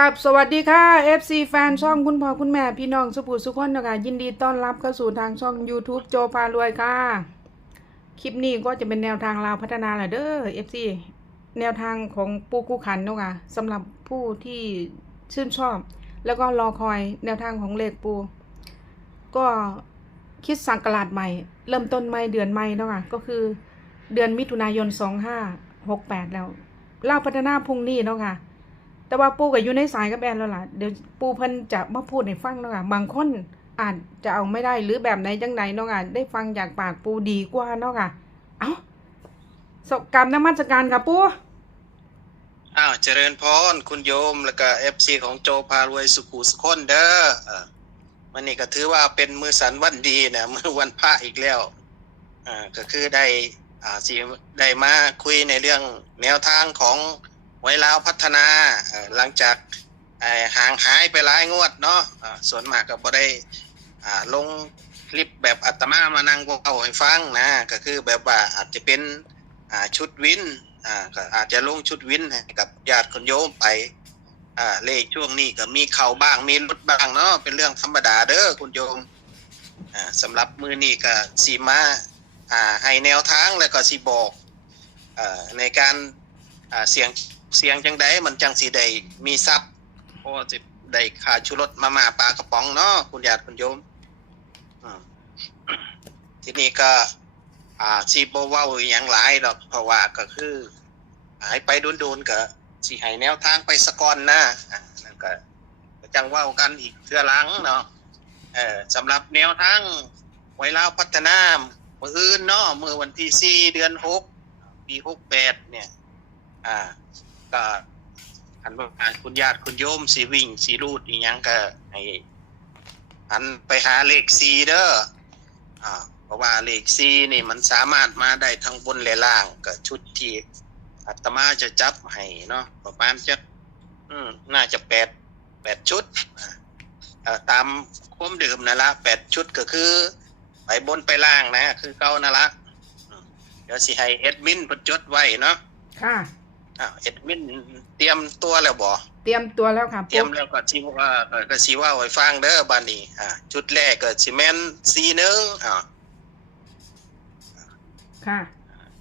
กับสวัสดีค่ะ FC แฟนช่องคุณพ่อคุณแม่พี่น้องสุภูสุขคนนะคะยินดีต้อนรับเข้าสู่ทางช่อง YouTube โจพารวยค่ะคลิปนี้ก็จะเป็นแนวทางลาวพัฒนาแหละเด้อ FC แนวทางของปูกูขันเนาะค่ะสำหรับผู้ที่ชื่นชอบแล้วก็รอคอยแนวทางของเลขปูก็คิดสังกราชใหม่เริ่มต้นใหม่เดือนใหม่เนาะค่ะก็คือเดือนมิถุนายน2568แล้วลาวพัฒนาพรุ่งนี้เนาะค่ะแต่ว่าปูก็อยู่ในสายกับแอนแล้วล่ะเดี๋ยวปูเพิ่นจะมาพูดให้ฟังเนาะค่ะบางคนอาจจะเอาไม่ได้หรือแบบไหนจังไหนเนาะค่ะได้ฟังจากปากปูดีกว่าเนาะค่ะเอ้าสกรรมนมัสการค่ะปูเจริญพรคุณโยมแล้วก็FCของโจพารวยสุขุสุขคนเด้อมันนี่ก็ถือว่าเป็นมื้อสันวันดีนะมื้อวันพระอีกแล้วก็คือได้สิได้มาคุยในเรื่องแนวทางของหวยลาวพัฒนาหลังจากห่างหายไปหลายงวดเนาะส่วนมากก็บ่ได้ลงคลิปแบบอาตมามานั่งเว้าให้ฟังนะก็คือแบบว่าอาจจะเป็นชุดวินก็อาจจะลงชุดวินให้กับญาติคนโยมไปเลขช่วงนี้ก็มีเข้าบ้างมีลดบ้างเนาะเป็นเรื่องธรรมดาเด้อคุณโยมสำหรับมื้อนี้ก็สิมาให้แนวทางแล้วก็สิบอกในการเสียงจังได๋มันจังสิได้มีทรัพย์เพราะสิได้ค่าชูรสมาม่าปลากระป๋องเนาะคุณญาติคุณโยมทีนี้ก็สิบ่เว้าอีหยังหลายดอกเพราะว่าก็คือให้ไปโดนๆก็สิให้แนวทางไปสะก่อนนะแล้วก็จังเว้ากันอีกเทื่อหลังเนาะสำหรับแนวทางหวยลาวพัฒนามื้ออื่นเนาะมื้อวันที่4เดือน6ปี68เนี่ยก็คันว่าคุณญาติคุณโยมสิวิ่งสิรูดอีหยังก็ให้หันไปหาเลข4เด้อเพราะว่าเลข4นี่มันสามารถมาได้ทั้งบนและล่างก็ชุดที่อาตมาจะจับให้เนาะประมาณจะน่าจะ8ชุดตามความเดิมนั่นละ8ชุดก็คือไปบนไปล่างนะคือเก่านั่นละเดี๋ยวสิให้แอดมินเพิ่นจดไว้เนาะค่ะแอดมินเตรียมตัวแล้วบ่เตรียมตัวแล้วค่ะเตรียมแล้วก็สิว่าให้ฟังเด้อบัดนี้ชุดแรกก็สิแม่น41ค่ะ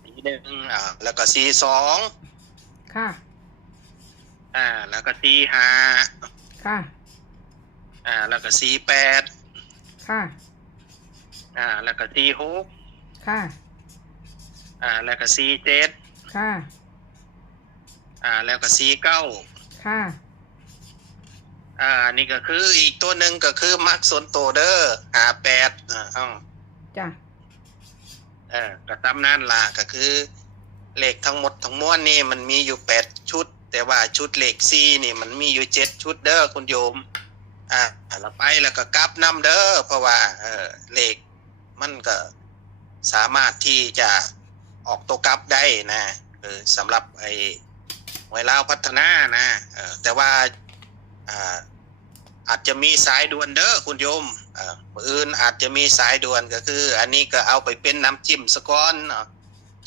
41แล้วก็42ค่ะแล้วก็45ค่ะแล้วก็48ค่ะแล้วก็46ค่ะแล้วก็47ค่ะแล้วก็49ค่ะนี่ก็คืออีกตัวหนึ่งก็คือมักส่วนโตเด้อ58จ้ะก็ตามนั้นล่ะก็คือเลขทั้งหมดทั้งมวลนี่มันมีอยู่8ชุดแต่ว่าชุดเลข4นี่มันมีอยู่7ชุดเด้อคุณโยมเราไปแล้วก็กลับนำเด้อเพราะว่าเลขมันก็สามารถที่จะออกตัวกลับได้นะสำหรับไอ้หวยลาวพัฒนานะแต่ว่าอาจจะมีสายด่วนเด้อคุณโยมมื้ออื่นอาจจะมีสายด่วนก็คืออันนี้ก็เอาไปเป็นน้ำจิ้มซะก่อน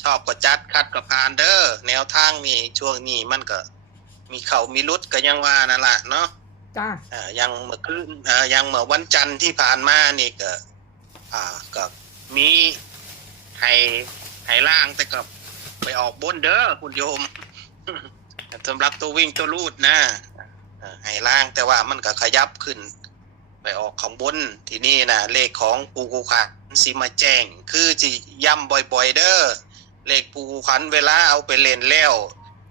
ชอบก็จัดคัดก็ผ่านเด้อแนวทางนี่ช่วงนี้มันก็มีเข้ามีหลุดก็ยังว่านั่นล่ะเนาะจ้ะยังเมื่อคืนยังเมื่อวันจันทร์ที่ผ่านมานี่ก็มีให้ล่างแต่ก็ไปออกบนเด้อคุณโยมสำหรับตัววิ่งตัวรูดนะให้ล่างแต่ว่ามันก็ขยับขึ้นไปออกข้างบนทีนี้นะเลขของปูกูขันสิมาแจ้งคือสิย้ำบ่อยๆเด้อเลขปูกูขันเวลาเอาไปเล่นแล้ว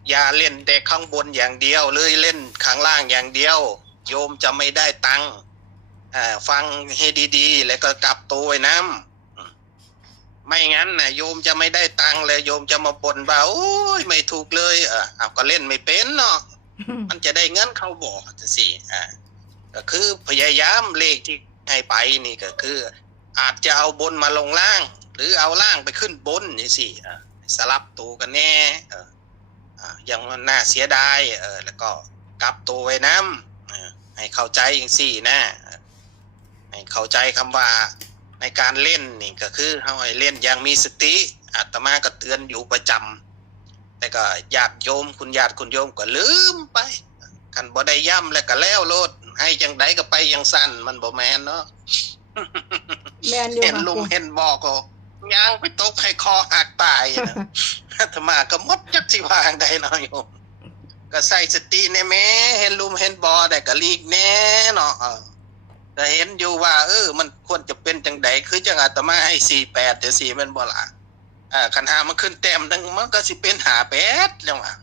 อย่าเล่นแต่ข้างบนอย่างเดียวเลยเล่นข้างล่างอย่างเดียวโยมจะไม่ได้ตังค์ฟังให้ดีๆแล้วก็กลับตัวไว้น้ำไม่งั้นนะโยมจะไม่ได้ตังค์เลยโยมจะมาบ่นว่าโอ้ยไม่ถูกเลยเอาก็เล่นไม่เป็นเนาะมันจะได้เงินเข้าบ่จังซี่ก็คือพยายามเลขที่ให้ไปนี่ก็คืออาจจะเอาบนมาลงล่างหรือเอาล่างไปขึ้นบนจังซี่สลับตัวกันแน่ยังน่าเสียดายแล้วก็กลับตัวไว้น้ำให้เข้าใจจังซี่นะให้เข้าใจคำว่าในการเล่นนี่ก็คือเฮาให้เล่นอย่างมีสติอาตมาก็เตือนอยู่ประจำแต่ก็ญาติโยมคุณญาติคุณโยมก็ลืมไป คันบ่ได้ย่ำแล้วก็แล้วโลดให้จังไดก็ไปจังสั้นมันบ่แม่นเนาะ แม่นอยู่ เห็น ค่ะ ลุง ปู เห็นบอกก็ย่างไปตกให้คอหักตายนะ อาตมาก็หมดจักสิว่าจั่งใดเนาะโยมก็ใส่สติแน่แหม่เห็นลุมเห็นบ่ได้ก็หลีกแน่เนาะก็เห็นอยู่ว่ามันควรจะเป็นจังไดคือจังอาตมาให้48แต่4แม่นบ่ล่ะคันหามันขึ้นแต้มนึงมันก็สิเป็น58แล้วอ่ะ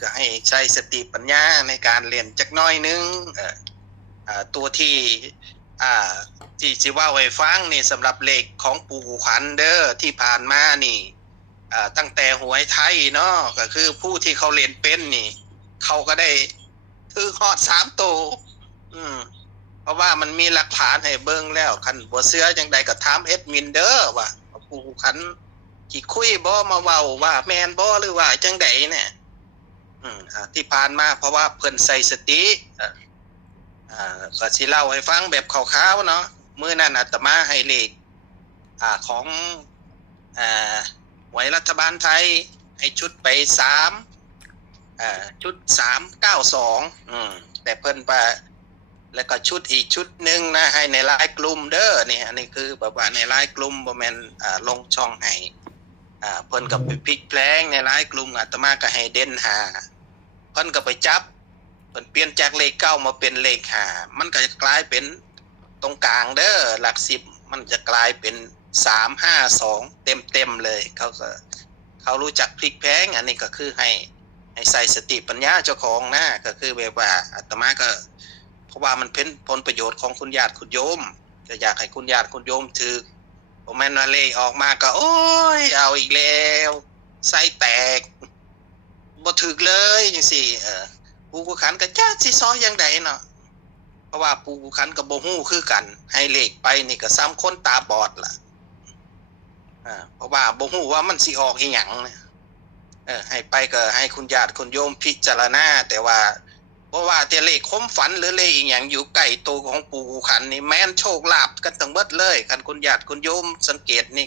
ก็ให้ใช้สติปัญญาในการเรียนจักหน้อยนึงตัวที่ที่สิว่าไว้ฟังนี่สำหรับเลขของปู่ขวัญเด้อที่ผ่านมานี่ตั้งแต่หวยไทยเนาะก็คือผู้ที่เขาเรียนเป็นนี่เขาก็ได้ถือฮอด3ตัวเพราะว่ามันมีหลักฐานให้เบิ่งแล้วคันบ่เชื่อจังใดก็ถามแอดมินเด้อว่าปู่ขวัญสิคุยบ่มาเว้าว่าแม่นบ่หรือว่าจังใดเนี่ยที่ผ่านมาเพราะว่าเพิ่นใส่สติก็สิเล่าให้ฟังแบบคร่าวๆเนาะมื้อนั้นอาตมาให้เลขของหวยรัฐบาลไทยให้ชุดไปชุด392แต่เพิ่นไปแล้วก็ชุดอีกชุดหนึงนะให้ในไลน์กลุ่มเด้อนี่อันนี้คือแบบว่าในไลน์กลุ่มบ่แม่นลงช่องให้เพิ่นก็ไปพลิกแปลงในไลน์กลุ่มอาตมาก็ให้เด่น5เพิ่นก็ไปจับเปลี่ยนจากเลข9มาเป็นเลข5มันก็จะกลายเป็นตรงกลางเด้อหลัก10มันจะกลายเป็น352เต็มๆเลยเขารู้จักพลิกแพลงอันนี้ก็คือให้ใส่สติปัญญาเจ้าของนะก็คือแบบว่าอาตมาก็เพราะว่ามันเป็นผลประโยชน์ของคุณญาติคุณโยมจะอยากให้คุณญาติคุณโยมถือบ่แม่นว่าเลขออกมาก็โอ้ยเอาอีกแล้วไส้แตกบ่ถูกเลยจังซี่ปู่กุขันก็จักสิซอยจังไดเนาะเพราะว่าปู่กุขันก็บ่ฮู้คือกันให้เลขไปนี่ก็ซ้ำคนตาบอดล่ะเพราะว่าบ่ฮู้ว่ามันสิออกอีหยังให้ไปก็ให้คุณญาติคุณโยมพิจารณาแต่ว่าบ่ว่าแต่เลขความฝันหรือเลขอีหยังอยู่ใกล้ตัวของปู่กุขันนี่แม่นโชคลาภกันทั้งเบิดเลยคันคุณญาติคุณโยมสังเกตนี่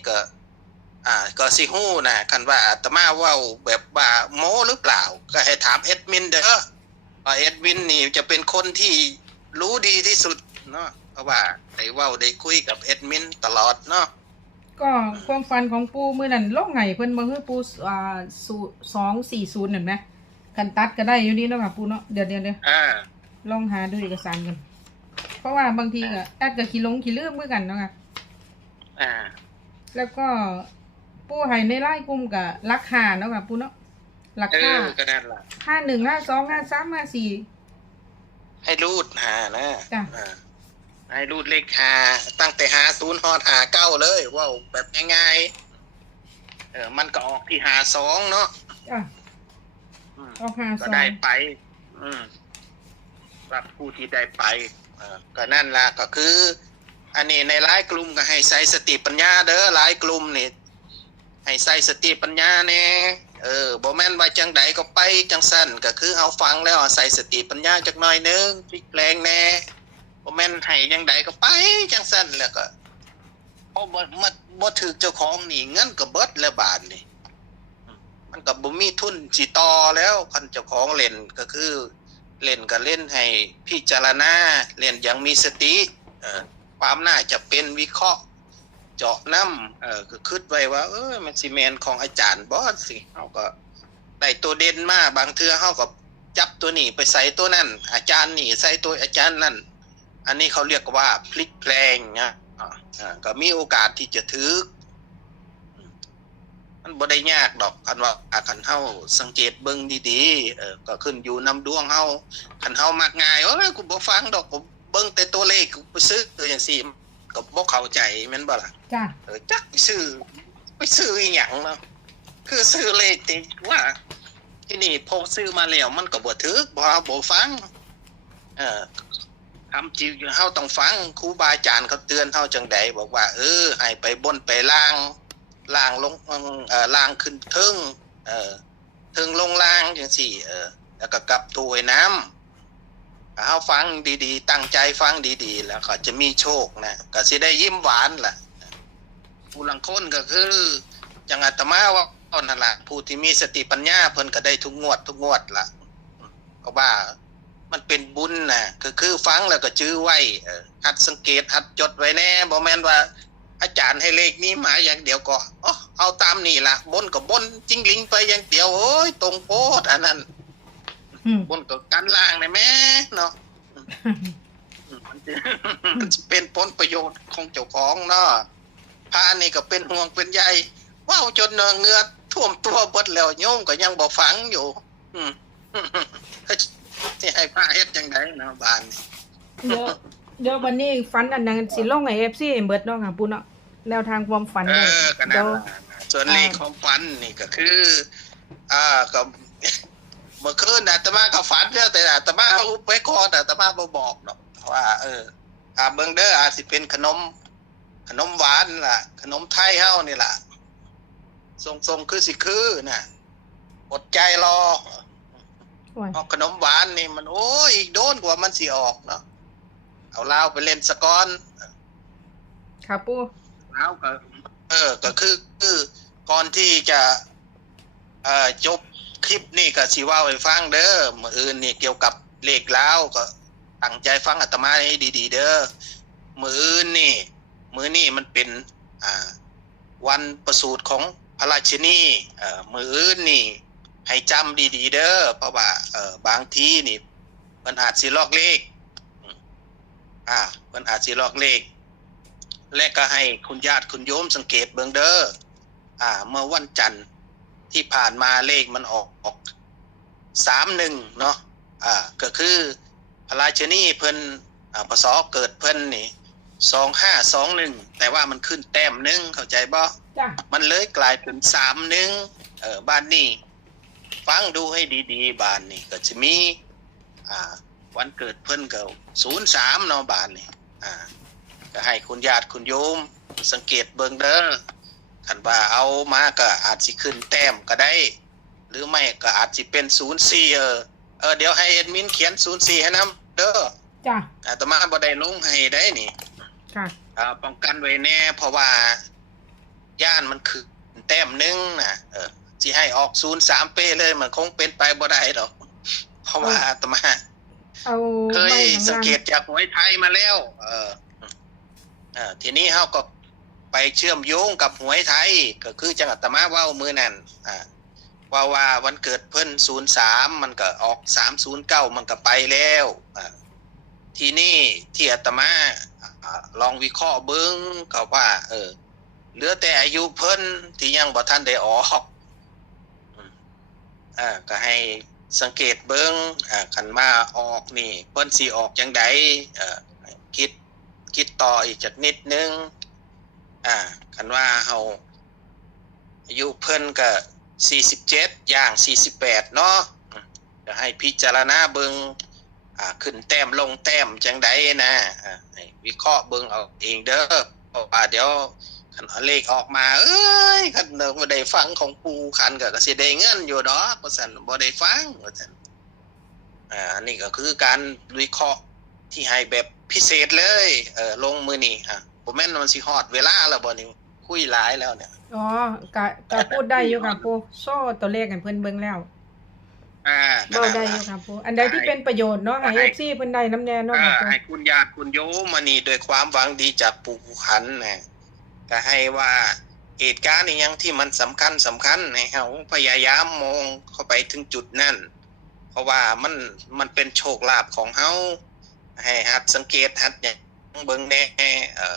ก็สิฮู้นะคันว่าอาตมาเว้าแบบว่าโม้หรือเปล่าก็ให้ถามแอดมินเด้อแอดมินนี่จะเป็นคนที่รู้ดีที่สุดเนาะเพราะว่าได้เว้าได้คุยกับแอดมินตลอดเนาะก็ความฝันของปูมื้อนั้นลงไห้เพิ่นบ่คือปู240นั่นแหมคันตัดก็ได้อยู่นี่เนาะค่ะปูเนาะเดี๋ยวลองหาดูเอกสารกันเพราะว่าบางทีก็แอดก็ขี้หลงขี้ลืมเหมือนกันเนาะค่ะแล้วก็ปูให้ในไลน์กลุ่มก็ราคาเนาะค่ะปูเนาะราคาก็นั่นล่ะ51 52 53 54ให้รูดหานะจ้ะให้รูดเลข5ตั้งแต่50ฮอด59เลยว้าวแบบง่ายๆมันก็ออกที่52เนาะออก52ก็ได้ไปรับผู้ที่ได้ไปก็นั่นล่ะก็คืออันนี้ในไลน์กลุ่มก็ให้ใส่สติปัญญาเด้อไลน์กลุ่มนี่ให้ใส่สติปัญญาแน่บ่แม่นว่าจังใดก็ไปจังซั่นก็คือเฮาฟังแล้วใส่สติปัญญาจักหน่อยนึงพลิกแปลงแน่บ่แม่นให้จังใดก็ไปจังซั่นแล้วก็พอบ่ถูกเจ้าของนี่เงินก็เบิดแล้วบาดนี่มันก็บ่มีทุนสิต่อแล้วคันเจ้าของเล่นก็คือเล่นก็เล่นให้พิจารณาเล่นอย่างมีสติความน่าจะเป็นวิเคราะห์เจาะนำก็คิดไว้ว่ามันสิแม่นของอาจารย์บ่สิเฮาก็ได้ตัวเด่นมาบางเทื่อเฮาก็จับตัวนี้ไปใส่ตัวนั้นอาจารย์นี่ใส่ตัวอาจารย์นั่นอันนี้เขาเรียกว่าพลิกแปลงนะก็มีโอกาสที่จะถูกมันบ่ได้ยากดอกคันว่าคันเฮาสังเกตเบิ่งดีๆก็ขึ้นอยู่นำดวงเฮาคันเฮามักง่ายกูบ่ฟังดอกกูเบิ่งแต่ตัวเลขกูไปซื้อจังซี่ก็บ่เข้าใจแม่นบ่ล่ะจ้ะจักไปซื้ออีหยังเนาะคือซื้อเลขติว่าที่นี่พอซื้อมาแล้วมันก็บ่ถูกบ่ฟังทำจริงเฮาต้องฟังครูบาอาจารย์เขาเตือนเฮาจังใดบอกว่าให้ไปบนไปล่างลงล่างขึ้นเทิงเทิงลงล่างจังซี่แล้วก็กลับตัวไว้น้ำเฮาฟังดีๆตั้งใจฟังดีๆแล้วก็จะมีโชคนะก็สิได้ยิ้มหวานล่ะผู้ลังคนก็คือจังอาตมาว่านั่นล่ะผู้ที่มีสติปัญญาเพิ่นก็ได้ทุกงวดล่ะเพราะ ก็ว่ามันเป็นบุญนะคือฟังแล้วก็จื้อไว้หัดสังเกตหัดจดไว้แน่บ่แม่นว่าอาจารย์ให้เลขนี้มาอย่างเดียวก็เอาตามนี่ล่ะบนกับบนจิ้งลิงไปอย่างเดียวโอ้ยตรงโพดอันนั้นบนกับกันล่างได้แม่เนาะมันจะเป็นผลประโยชน์ของเจ้าของเนาะพานี่ก็เป็นห่วงเป็นใยว้าวจนเหงื่อท่วมตัวเบิดแล้วโยมก็ยังบ่ฟังอยู่สิให้พาเฮ็ดจังได๋เนาะบ้านนี่เดี๋ยววันนี้ฝันอันนั้นสิลงให้ FC เบิดเนาะค่ะปู่เนาะแนวทางความฝันได้ก็นั่นส่วนเลขของฝันนี่ก็คือก็เมื่อคืนอาตมาก็ฝันเด้อแต่อาตมาอุบไว้ก่อนอาตมาบ่บอกดอกว่าเบิ่งเด้ออาจสิเป็นขนมหวานล่ะขนมไทยเฮานี่ล่ะทรงคือสิคือน่ะอดใจรอขนมหวานนี่มันโอ้ยอีกโดนกว่ามันสิออกเนาะเอาลาวไปเล่นสะก้อนครับปู่ลาวก็ก็คือก่อนที่จะจบคลิปนี่ก็สิเว้าให้ฟังเด้อมื้ออื่นนี่เกี่ยวกับเลขลาวก็ตั้งใจฟังอาตมาให้ดีๆเด้อมื้ออื่นนี่มื้อนี้มันเป็นวันประสูติของพระราชินีมื้ออื่นนี่ให้จำดีๆเด้อเพราะว่าบางทีนี่เพิ่นอาจสิลอกเลขเพิ่นอาจสิลอกเลขและก็ให้คุณญาติคุณโยมสังเกตเบิ่งเด้อเมื่อวันจันทร์ที่ผ่านมาเลขมันออก31เนาะก็คือพระราชินีเพิ่นพศเกิดเพิ่นนี่2521แต่ว่ามันขึ้นแต้มนึงเข้าใจบ่จ้ะมันเลยกลายเป็น31บ้านนี้ฟังดูให้ดีๆบ้านนี้ก็สิมีวันเกิดเพิ่นก็03เนาะบ้านนี้ก็ให้คุณญาติคุณโยมสังเกตเบิ่งเด้อคันว่าเอามาก็อาจสิขึ้นแต้มก็ได้หรือไม่ก็อาจสิเป็น04เดี๋ยวให้แอดมินเขียน04ให้นำเด้อจ้ะอาตมาบ่ได้ลงให้ได้นี่ค่ะป้องกันไว้แน่เพราะว่าย่านมันคือแต้มนึงน่ะสิให้ออก03เป้เลยมันคงเป็นไปบ่ได้ดอกเพราะว่าอาตมาเคยสังเกตจากหวยไทยมาแล้วทีนี้เฮาก็ไปเชื่อมโยงกับหวยไทยก็คือจังอาตมาเว้ามื้อนั้นว่าวันเกิดเพิ่น03มันก็ออก309มันก็ไปแล้วทีนี้ที่อาตมาลองวิเคราะห์เบิ่งก็ว่าเหลือแต่อายุเพิ่นที่ยังบ่ทันได้ออกก็ให้สังเกตเบิ่งคันมาออกนี่เพิ่นสิออกจังไดคิดต่ออีกจักนิดนึงคันว่าเฮาอายุเพิ่นก็47ย่าง48เนาะก็ให้พิจารณาเบิ่งขึ้นแต้มลงแต้มจังไดนะให้วิเคราะห์เบิ่งเอาเองเด้อเพราะว่าเดี๋ยวคันเลขออกมาคันบ่ได้ฟังของปู่คันก็สิได้เงินอยู่ดอกว่าซั่นบ่ได้ฟังว่าซั่นอันนี้ก็คือการวิเคราะห์ที่ให้แบบพิเศษเลยลงมื้อนี้บ่แม่นมันสิฮอดเวลาแล้วบ่นี่คุยหลายแล้วเนี่ยก็พูดได้อยู่ค่ะปู่โซ่ตัวเลขให้เพิ่นเบิ่งแล้วเว้าได้อยู่ค่ะปู่อันใดที่เป็นประโยชน์เนาะให้ FC เพิ่นได้นำแน่เนาะค่ะปู่ให้คุณญาติคุณโยมมานี่ด้วยความหวังดีจากปู่ขันนะก็ให้ว่าเหตุการณ์อีหยังที่มันสำคัญให้เฮาพยายามมองเข้าไปถึงจุดนั้นเพราะว่ามันเป็นโชคลาภของเฮาให้หัดสังเกตหัดเบิ่งแน่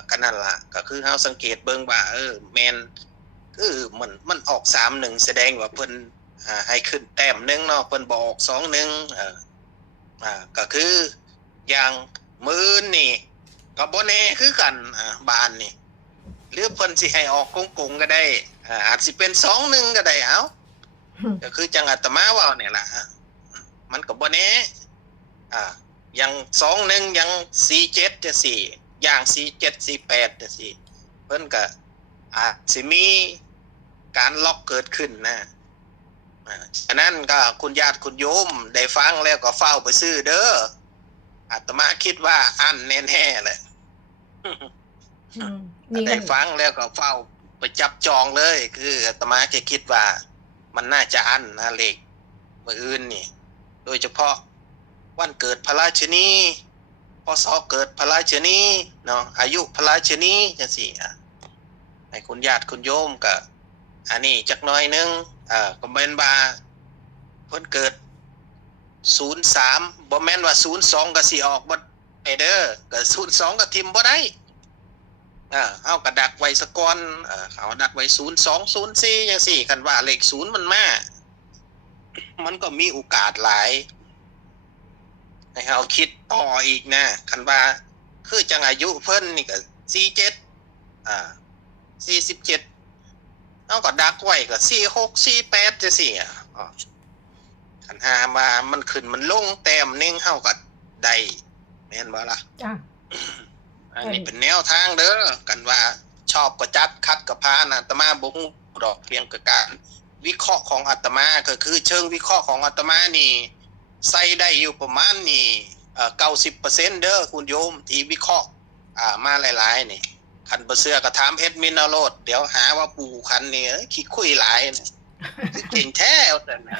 ก็นั่นล่ะก็คือเฮาสังเกตเบิ่งว่าแม่นคือมันออก31แสดงว่าเพิ่นให้ขึ้นแต้มนึงเนาะเพิ่นบ่ออก21ก็คืออย่างมื้อนี่ก็บ่แน่คือกันบ้านนี่หรือเพิ่นสิให้ออกกงๆก็ได้อาจสิเป็น21ก็ได้ก็คือจังอาตมาเว้าเนี่ยล่ะมันก็บ่แน่อย่าง21อย่าง47จังซี่อย่าง47 48จังซี่เพิ่นก็อาจสิมีการล็อกเกิดขึ้นนะฉะนั้นก็คุณญาติคุณโยมได้ฟังแล้วก็เฝ้าไปซื้อเด้ออาตมาคิดว่าอันแน่ๆเลยได้ฟังแล้วก็เฝ้าไปจับจองเลยคืออาตมาแค่คิดว่ามันน่าจะอันนะเลขมื้ออื่นนี่โดยเฉพาะ วันเกิดพระราชินีพศเกิดพระราชินีเนาะอายุพระราชินีจังซี่ให้คุณญาติคุณโยมก็อันนี้จักหน่อยนึงก็แม่นว่าเพิ่นเกิด03บ่แม่นว่า02ก็สิออกบ่ได้เด้อก็02ก็ทิ่มบ่ได้เอาก็ดักไว้ซะก่อนเอาดักไว้02 04จังซี่คันว่าเลข0มันมามันก็มีโอกาสหลายให้เฮาคิดต่ออีกนะคันว่าคือจังอายุเพิ่นนี่ก็4747เอาก็ดักไว้ก็46 48จังซี่คันหามามันขึ้นมันลงแต้มนึงเฮาก็ได้แม่นบ่ล่ะ จ้ะ อันนี้เป็นแนวทางเด้อกันว่าชอบก็จัดคัดก็พานอาตมาบ่ฮู้ดอกเพียงแต่การวิเคราะห์ของอาตมาก็คือเชิงวิเคราะห์ของอาตมานี่ใส่ได้อยู่ประมาณนี่90%เด้อคุณโยมที่วิเคราะห์มาหลายๆนี่คันบ่เชื่อก็ถามแอดมินเอาโลดเดี๋ยวหาว่าปู่คันนี่ขี้คุยหลายนะคือเก่งแท้เอาแต่นะ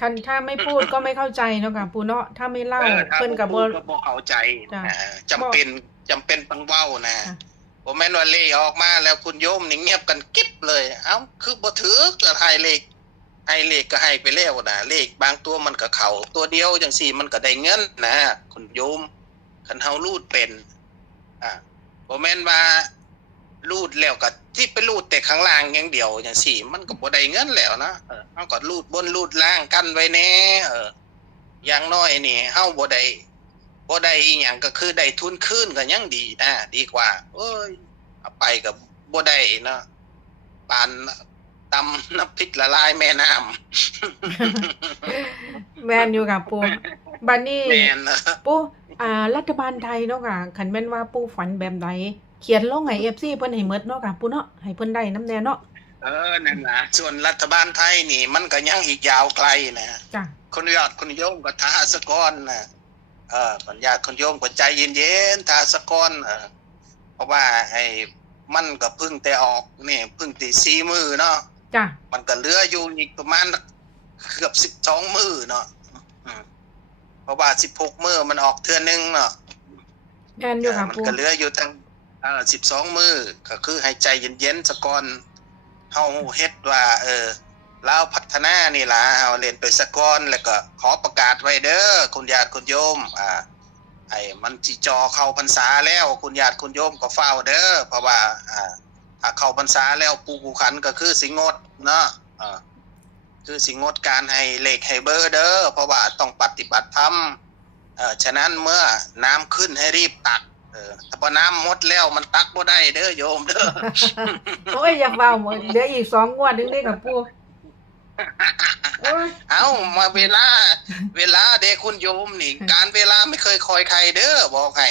คันถ้าไม่พูดก็ไม่เข้าใจเนาะค่ะปูเนาะถ้าไม่เล่าเพิ่นก็บ่ ก็บ่เข้าใจ จ้ะ จำเป็นต้องเว้านะ ค่ะ บ่แม่นว่าเลขออกมาแล้วคุณโยมนี่เงียบกันกิ๊บเลยเอ้าคือบ่ถือแล้วให้เลขก็ให้ไปแล้วนะเลขบางตัวมันก็เข้าตัวเดียวจังซี่มันก็ได้เงินนะคุณโยมคันเฮารูดเป็นบ่แม่นว่ารูดแล้วก็ที่ไปรูดแต่ข้างล่างอย่างเดียวจังซี่มันก็บ่ได้เงินแล้วนะเฮาก็รูดบนรูดล่างกันไว้แน่อย่างน้อยนี่เฮาบ่ได้อีหยังก็คือได้ทุนคืนก็ยังดีนะดีกว่าเอ้ยเอาไปก็บ่ได้เนาะปานตำน้ำพริกละลายแม่น้ำ แม่นอยู่ค่ะปูบัดนี้ แม่นนะ ปูรัฐบาลไทยเนาะค่ะคันแม่นว่าปูฝันแบบใดเขียนลงให้ FC เพิ่นให้หมดเนาะค่ะปูเนาะให้เพิ่นได้นำแน่เนาะ นั่นล่ะส่วนรัฐบาลไทยนี่มันก็ยังอีกยาวไกลนะ จ้ะ คุณญาติคุณโยมก็ทาสะก่อนนะคุณญาติคุณโยมก็ใจเย็นๆทาสะก่อนเพราะว่าไอ้มันก็เพิ่งแต่ออกนี่เพิ่งแต่4มื้อเนาะ จ้ะ มันก็เหลืออยู่อีกประมาณเกือบ12มื้อเนาะเพราะว่า16มื้อมันออกเทื่อนึงเนาะ แม่นอยู่ค่ะ มัน ปู ก็เหลืออยู่ตั้ง12มื้อก็คือให้ใจเย็นๆซะก่อนเฮาเฮ็ดว่าลาวพัฒนานี่ล่ะเฮาเล่นไปซะก่อนแล้วก็ขอประกาศไว้เด้อคุณญาติคุณโยมไอ้มันสิจ่อเข้าพรรษาแล้วคุณญาติคุณโยมก็เฝ้าเด้อเพราะว่าถ้าเข้าพรรษาแล้วปู่กูขันก็คือสิงดเนาะคือสิงดการให้เลขให้เบอร์เด้อเพราะว่าต้องปฏิบัติธรรมฉะนั้นเมื่อน้ำขึ้นให้รีบตักถ้าพอน้ำหมดแล้วมันตักบ่ได้เด้อโยมเด้อ โอ้ยอย่าเว้าหมดเหลืออีก2งวดนึงเด้อค่ะปูโอ้ย เอามาเวลาเด็กคุณโยมนี่ การเวลาไม่เคยคอยใครเด้อบอกให้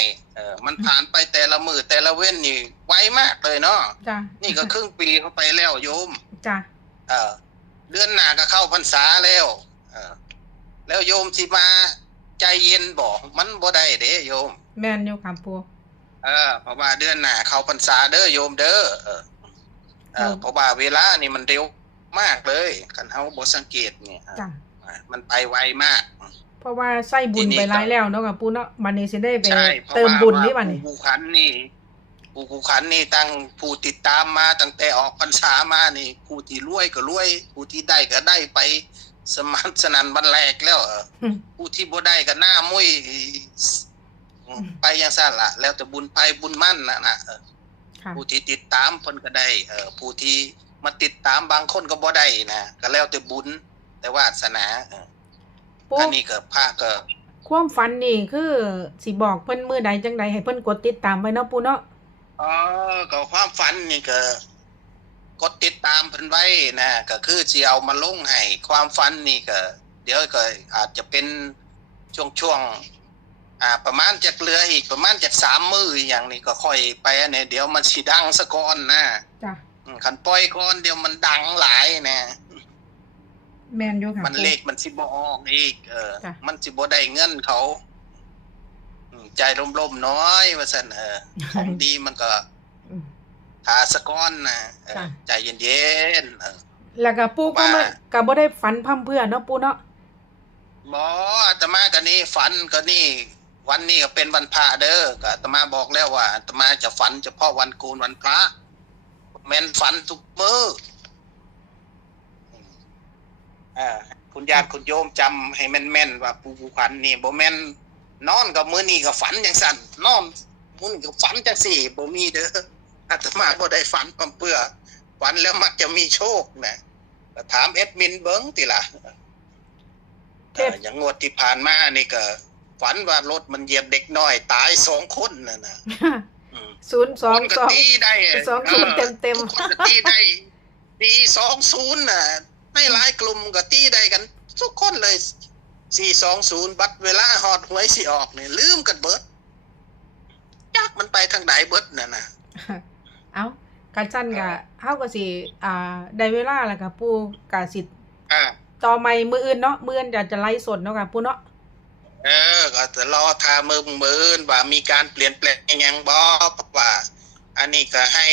มันผ่านไปแต่ละมื้อแต่ละเว้นนี่ไวมากเลยเนาะ จ้ะ นี่ก็ครึ่งปีเข้าไปแล้วโยม จ้ะ เดือนหน้าก็เข้าพรรษาแล้วแล้วโยมสิมาใจเย็นบ่มันบ่ได้เด้โยม แม่นอยู่ค่ะปู เพราะว่าเดือนหน้าเข้าพรรษาเด้อโยมเด้อเพราะว่าเวลานี่มันเร็วมากเลยคันเฮาบ่สังเกตนี่ จ้ะ มันไปไวมาก เพราะว่าใส่บุญไปหลายแล้วเนาะค่ะปูเนาะบัดนี้สิได้ไป ใช่เพราะ เติม ว่า บุญนี่บัดนี้ ผู้ขันนี่ตั้งผู้ติดตามมาตั้งแต่ออกพรรษามานี่ผู้ที่รวยก็รวยผู้ที่ได้ก็ได้ไปสมานสนันวันแรกแล้วผู้ที่บ่ได้ก็หน้ามุ้ยไปอย่างซั่นล่ะแล้วแต่บุญไปบุญมั่นน่ะค่ะ ผู้ที่ติดตามเพิ่นก็ได้ผู้ที่มาติดตามบางคนก็บ่ได้นะก็แล้วแต่บุญแต่วาสนา ปู อันนี้ก็พระก็ ความฝันนี่คือสิบอกเพิ่นมื้อใดจังใดให้เพิ่นกดติดตามไว้เนาะปูเนาะ ก็ความฝันนี่ก็กดติดตามเพิ่นไว้นะก็คือสิเอามาลงให้ความฝันนี่ก็เดี๋ยวก็อาจจะเป็นช่วงประมาณจะเหลืออีกประมาณจะ3มื้ออหย่างนี้ก็ค่อยไปอันนี้เดี๋ยวมันสิดังซะก่อนนะ จ้ะ คันปล่อยก่อนเดี๋ยวมันดังหลายนะ แม่นอยู่ค่ะ มัน ปู เลขมันสิบ่ออกอีกจ้ะ มันสิบ่ได้เงินเขาใจร่มๆน้อยว่าซั่นของดีมันก็ อืม ทาสะก้อนนะจ้ะ ใจเย็นๆแล้วก็ปูก็ ว่า ก็บ่ได้ฝันพร่ำเพรื่อเนาะปูเนาะ หมออาตมาก็นี่ฝันก็นี่วันนี้ก็เป็นวันพระเด้อก็อาตมาบอกแล้วว่าอาตมาจะฝันเฉพาะวันโกนวันพระแม่นฝันทุกมื้อคุณญาติคุณโยมจำให้แม่นๆว่าปู่ขวัญนี่บ่แม่นนอนกับมื้อนี้ก็ฝันจังซั่นนอนมื้อนี้ก็ฝันจังซี่บ่มีเด้ออาตมาบ่ได้ฝันพร่ำเพื่อฝันแล้วมักจะมีโชคนะก็ถามแอดมินเบิ่งติล่ะอย่างงวดที่ผ่านมานี่ก็ฝันว่ารถมันเหยียบเด็กน้อยตาย2คนน่ะนะ 022 ก็ตีได้ 20เต็มคนก็ตีได้ตี20น่ะในหลายกลุ่มก็ตีได้กันทุกคนเลย420บัดเวลาฮอดหวยสิออกนี่ลืมกันเบิดจักมันไปทางใดเบิดน่ะนะ เอ้ากันซั่นก็เฮาก็สิได้เวลาแล้วก็ปู่ก็สิต่อใหม่มื้ออื่นเนาะมื้ออื่นจะไลฟ์สดเนาะค่ะปู่เนาะก็จะรอทามือว่ามีการเปลี่ยนแปลงหยังบ่เพราะว่าอันนี้ก็ให้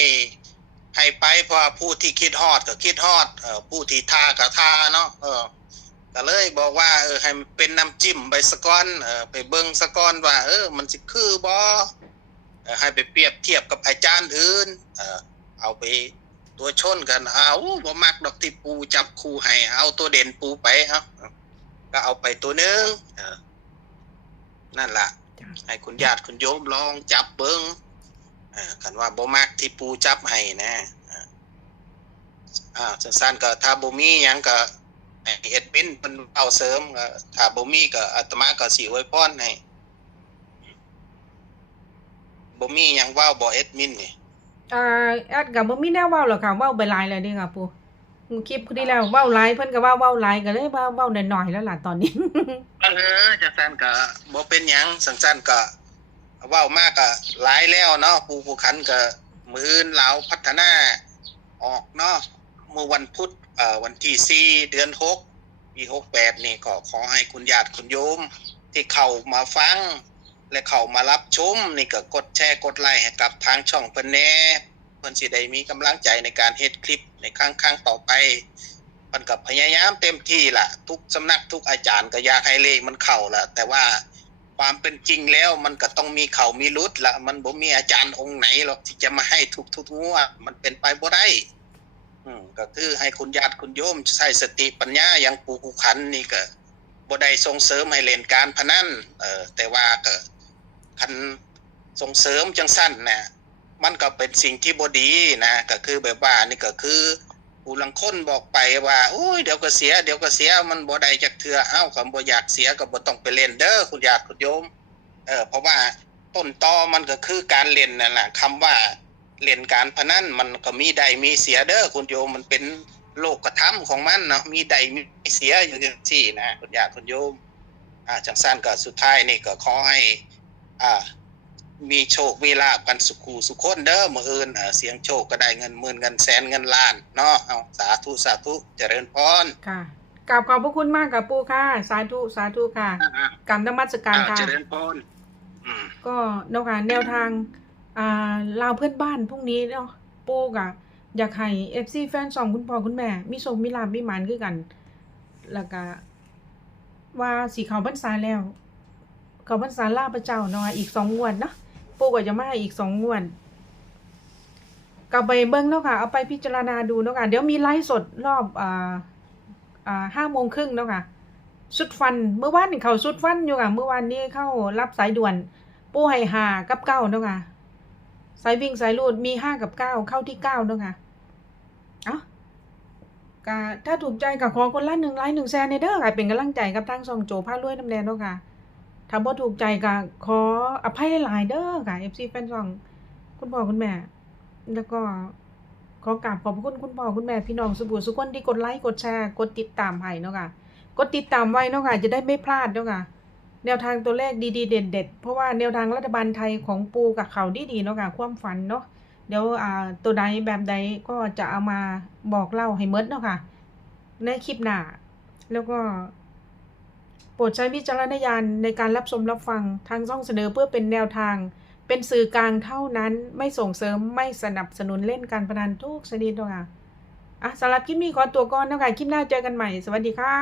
ไปเพราะผู้ที่คิดฮอดก็คิดฮอดผู้ที่ทาก็ทาเนาะก็เลยบอกว่าให้มันเป็นน้ำจิ้มไปสะก่อนไปเบิ่งสะก่อนว่ามันสิคือบ่ให้ไปเปรียบเทียบกับอาจารย์อื่นเอาไปตัวชนกันเอาบ่มักดอกที่ปูจับคู่ให้เอาตัวเด่นปูไปก็เอาไปตัวนึงนั่นล่ะให้คุณญาติคุณโยมลองจับเบิ่งคันว่าบ่มักที่ปูจับให้นะสั้นๆก็ถ้าบ่มีหยังก็ให้เอ็ดมินเพิ่นเอาเสริมก็ถ้าบ่มีก็อาตมาก็สิอวยพรให้บ่มีหยังเว้าบ่เอ็ดมินนี่แอดก็บ่มีแนวเว้าหรอกค่ะเว้าไปหลายแล้วเด้ค่ะปู่คลิปที่แล้วเว้าหลายเพิ่นก็ว่าเว้าหลายก็เลยเว้าน้อยๆแล้วล่ะตอนนี้ จังซั่นก็บ่เป็นหยังสั้นๆก็เว้ามากก็หลายแล้วเนาะผู้ขันก็มื้ออื่นลาวพัฒนาออกเนาะเมื่อวันพุธวันที่4เดือน6ปี68นี่ก็ขอให้คุณญาติคุณโยมที่เข้ามาฟังและเข้ามารับชมนี่ก็กดแชร์กดไลค์ให้กับทางช่องเพิ่นแหน่เพิ่นสิได้มีกำลังใจในการเฮ็ดคลิปในครั้งต่อไปเพิ่นก็พยายามเต็มที่ล่ะทุกสำนักทุกอาจารย์ก็อยากให้เลขมันเข้าล่ะแต่ว่าความเป็นจริงแล้วมันก็ต้องมีเข้ามีหลุดล่ะมันบ่มีอาจารย์องค์ไหนหรอกที่จะมาให้ทุกงวดมันเป็นไปบ่ได้ก็คือให้คุณญาติคุณโยมใช้สติปัญญาอย่างปู่ขุขันนี่ก็บ่ได้ส่งเสริมให้เล่นการพนันแต่ว่าก็คันส่งเสริมจังซั่นน่ะมันก็เป็นสิ่งที่บ่ดีนะก็คือแบบว่านี่ก็คือผู้ลังคนบอกไปว่าโอ้ยเดี๋ยวก็เสียมันบ่ได้จักเทื่อก็บ่อยากเสียก็บ่ต้องไปเล่นเด้อคุณญาติคุณโยมเพราะว่าต้นตอมันก็คือการเล่นนั่นแหละคำว่าเล่นการพนันมันก็มีได้มีเสียเด้อคุณโยมมันเป็นโลกธรรมของมันเนาะมีได้มีเสียอยู่จังซี่นะคุณญาติคุณโยมจังซั่นก็สุดท้ายนี่ก็ขอให้มีโชคมีลาภกันสุขคนเด้อมื้ออื่นเสียงโชคก็ได้เงินหมื่นเงินแสนเงินล้านเนาะเอาสาธุเจริญพรค่ะกราบขอบพระคุณมากค่ะปู่ค่ะสาธุค่ะกราบนมัสการค่ะเจริญพรก็เนาะค่ะแนวทางลาวเพื่อนบ้านพรุ่งนี้เนาะปู่ก็อยากให้ FC แฟน2คุณพ่อคุณแม่มีโชคมีลาภมีหมานคือกันแล้วก็ว่าสิเข้าพรรษาแล้วเขาพรรษาลาพระเจ้าเนาะอีก2งวดเนาะปู่ก็จะมาให้อีก2งวดก็ไปเบิ่งเนาะค่ะเอาไปพิจารณาดูเนาะค่ะเดี๋ยวมีไลฟ์สดรอบ5:30 นเนาะค่ะสุดฟันเมื่อวานนี่เข้าสุดฟันอยู่ค่ะเมื่อวานนี้เข้ารับสายด่วนปู่ให้5กับ9เนาะค่ะสายวิ่งสายรูดมี5กับ9เข้าที่9เนาะค่ะก็ถ้าถูกใจก็ขอคนละ1ไลค์1แชร์ในเด้อค่ะเป็นกำลังใจกับทางช่องโจพารวยน้ำแดงเนาะค่ะถ้าบ่ถูกใจก็ขออภัยหลายๆเด้อค่ะ FC แฟนช่องคุณพ่อคุณแม่แล้วก็ขอกราบขอบคุณคุณพ่อคุณแม่พี่น้องสุขคนที่กดไลค์กดแชร์กดติดตามให้เนาะค่ะกดติดตามไว้เนาะค่ะจะได้ไม่พลาดเนาะค่ะแนวทางตัวเลขดีๆเด็ดๆเพราะว่าแนวทางรัฐบาลไทยของปูกับเขาดีๆเนาะค่ะความฝันเนาะเดี๋ยวตัวใดแบบใดก็จะเอามาบอกเล่าให้หมดเนาะค่ะในคลิปหน้าแล้วก็โปรดใช้วิจารณญาณในการรับชมรับฟังทางช่องเสนอเพื่อเป็นแนวทางเป็นสื่อกลางเท่านั้นไม่ส่งเสริมไม่สนับสนุนเล่นการพนันทุกชนิดเนาะค่ะสำหรับคลิปนี้ขอตัวก่อนเนาะค่ะคลิปหน้าเจอกันใหม่สวัสดีค่ะ